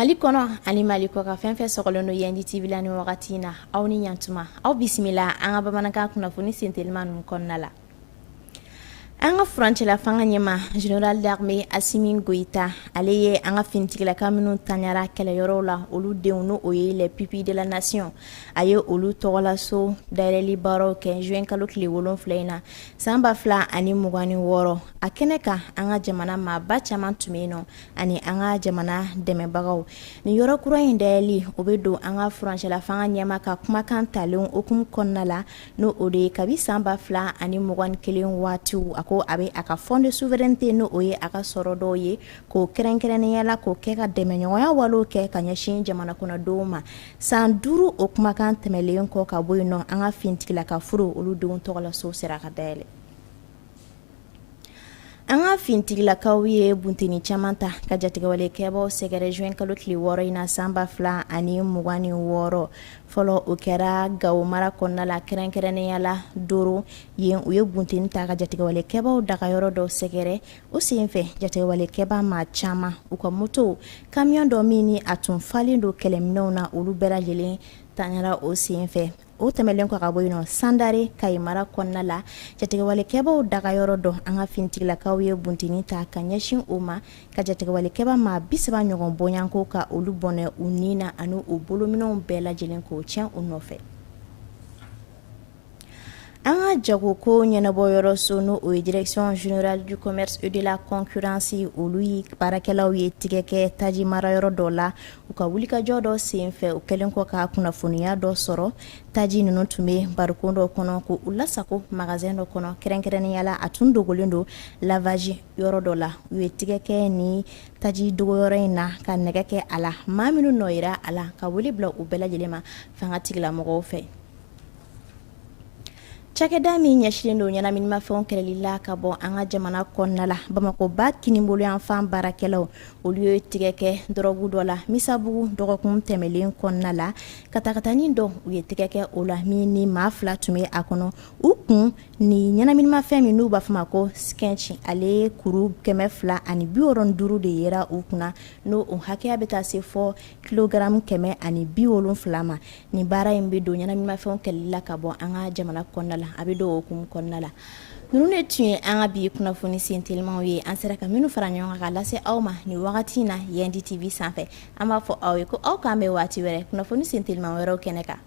Mali kɔnɔ ani Mali kɔ ka fɛn fɛn sɔgɔlen don Yendi TV la ni wagati in na aw ni ɲantuma aw bisimila an ka bamanankan kunnafoni sentelima ninnu kɔnɔna la. An ka furancɛla fanga ɲɛma Général d'Armée Assimi Goïta ale ye an ka finitigilaka minnu taɲara kɛlɛyɔrɔw la olu denw n'o ye les pupilles de la nation a ye olu tɔgɔlaso dayɛlɛli baaraw kɛ juin kalo tile 7 in na san 2026 a kɛnɛ kan an ka jamana maaba caman tun bɛ yen nɔ ani an ka jamana dɛmɛbagaw ni yɔrɔ kura in dayɛlɛli o bɛ don an ka furancɛla fanga ɲɛma ka kumakan talen okumu kɔnɔna la n'o o de ye kabi san 2021 waatiw a ko a bɛ a ka fond de souveraineté n'o o ye a ka sɔrɔ dɔw ye k'o kɛrɛnkɛrɛnnenya la k'o kɛ ka dɛmɛɲɔgɔnya walew kɛ ka ɲɛsin jamana kɔnɔdenw ma san 5 o kumakan tɛmɛlen kɔ ka bɔ yen nɔ an ka finitigilaka furu olu denw tɔgɔlaso sera ka dayɛlɛ. An ka finitigilakaw ye bunteni caman ta ka jatigɛwalekɛbaw sɛgɛrɛ juin kalo tile 6 in na san 2026 fɔlɔ o kɛra Gawo mara kɔnɔna la kɛrɛnkɛrɛnnenya la Doro yen u ye bunteni ta ka jatigɛwalekɛbaw dagayɔrɔ dɔ sɛgɛrɛ o senfɛ jatigɛwalekɛba maa caman u ka moto camion dɔ min ni a tun falen don kɛlɛminɛw na olu bɛɛ lajɛlen taɲara o senfɛ. O tɛmɛlen kɔ ka bɔ yen nɔ Sandare Kayi mara kɔnɔna la jatigɛwalekɛbaw dagayɔrɔ dɔ an ka finitigilakaw ye bunteni ta ka ɲɛsin o ma ka jatigɛwalekɛba maa 30 ɲɔgɔn bɔɲanko ka olu bɔnɛ u ni na ani u bolominɛw bɛɛ lajɛlen k'o tiɲɛ u nɔfɛ. An ka jagoko ɲɛnabɔyɔrɔso n'o o ye direction générale du commerce et de la concurrence olu ye baarakɛlaw ye tigɛ kɛ taji marayɔrɔ dɔ la u ka wulikajɔ dɔ senfɛ u kɛlen kɔ ka kunnafoniya dɔ sɔrɔ taji ninnu tun bɛ barikon dɔ kɔnɔ ko u lasago magasin dɔ kɔnɔ kɛrɛnkɛrɛnnenya la a tun dogolen don lavage yɔrɔ dɔ la u ye tigɛ kɛ ni taji dogoyɔrɔ in na ka nɛgɛ kɛ a la maa minnu nɔ yira a la ka wele bila u bɛɛ lajɛlen ma fanga tigilamɔgɔw fɛ. Cakɛda min ɲɛsilen don ɲɛnaminimafɛnw kɛlɛli la ka bɔ an ka jamana kɔnɔna la Bamakoba kinibolo yan fan baarakɛlaw olu ye tigɛ kɛ dɔrɔgu dɔ la Misabugu dɔgɔkun tɛmɛlen kɔnɔna la katakatanin dɔ u ye tigɛ kɛ o la min ni maa 2 tun bɛ a kɔnɔ u kun ni ɲɛnaminimafɛn min n'u b'a fɔ ma ko sketch ale kuru 295 de yera u kunna n'o o hakɛya bɛ taa se fɔ kilogramme 170 ma ni baara in bɛ don ɲɛnaminimafɛnw kɛlɛli la ka bɔ an ka jamana kɔnɔna la a bɛ don o hukumu kɔnɔna la ninnu de tun ye an ka bi kunnafoni sentelimaw ye an sera ka minnu fara ɲɔgɔn kan ka lase aw ma ni wagati in na Yendi TV sanfɛ an b'a fɔ aw ye ko aw k'an bɛn waati wɛrɛ kunnafoni sentelima wɛrɛw kɛnɛ kan.